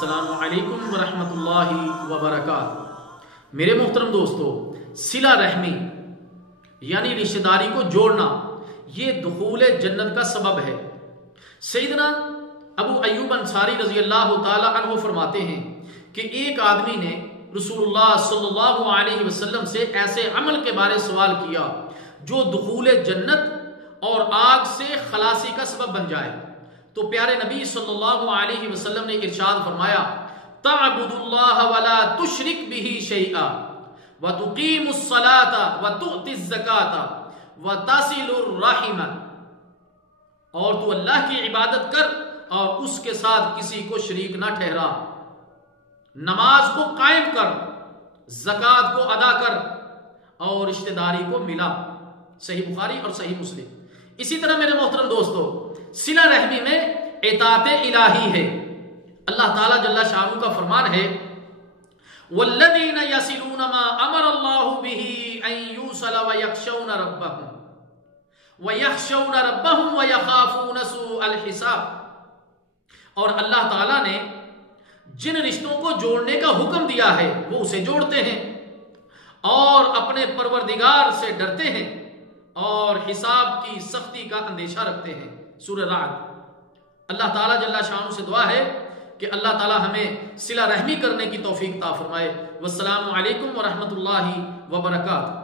السلام علیکم ورحمۃ اللہ وبرکاتہ۔ میرے محترم دوستو، صلہ رحمی یعنی رشتہ داری کو جوڑنا یہ دخول جنت کا سبب ہے۔ سیدنا ابو ایوب انصاری رضی اللہ تعالی عنہ فرماتے ہیں کہ ایک آدمی نے رسول اللہ صلی اللہ علیہ وسلم سے ایسے عمل کے بارے سوال کیا جو دخول جنت اور آگ سے خلاصی کا سبب بن جائے، تو پیارے نبی صلی اللہ علیہ وسلم نے ارشاد فرمایا تعبد اللہ ولا تشرک به شیئا وتقیم الصلاة وتؤتی الزکاة وتصل الرحم، اور تو اللہ کی عبادت کر اور اس کے ساتھ کسی کو شریک نہ ٹھہرا، نماز کو قائم کر، زکوٰۃ کو ادا کر اور رشتہ داری کو ملا۔ صحیح بخاری اور صحیح مسلم۔ اسی طرح میرے محترم دوستو، صلہ رحمی میں اطاعت الہی ہے۔ اللہ تعالیٰ جل شانہ کا فرمان ہے والذین یصلون ما امر اللہ به ان یوصل ویخشون ربهم ویخافون سوء الحساب، اور اللہ تعالیٰ نے جن رشتوں کو جوڑنے کا حکم دیا ہے وہ اسے جوڑتے ہیں اور اپنے پروردگار سے ڈرتے ہیں اور حساب کی سختی کا اندیشہ رکھتے ہیں۔ سورہ رعد۔ اللہ تعالیٰ جل شانہ سے دعا ہے کہ اللہ تعالیٰ ہمیں صلہ رحمی کرنے کی توفیق عطا فرمائے۔ والسلام علیکم ورحمۃ اللہ وبرکاتہ۔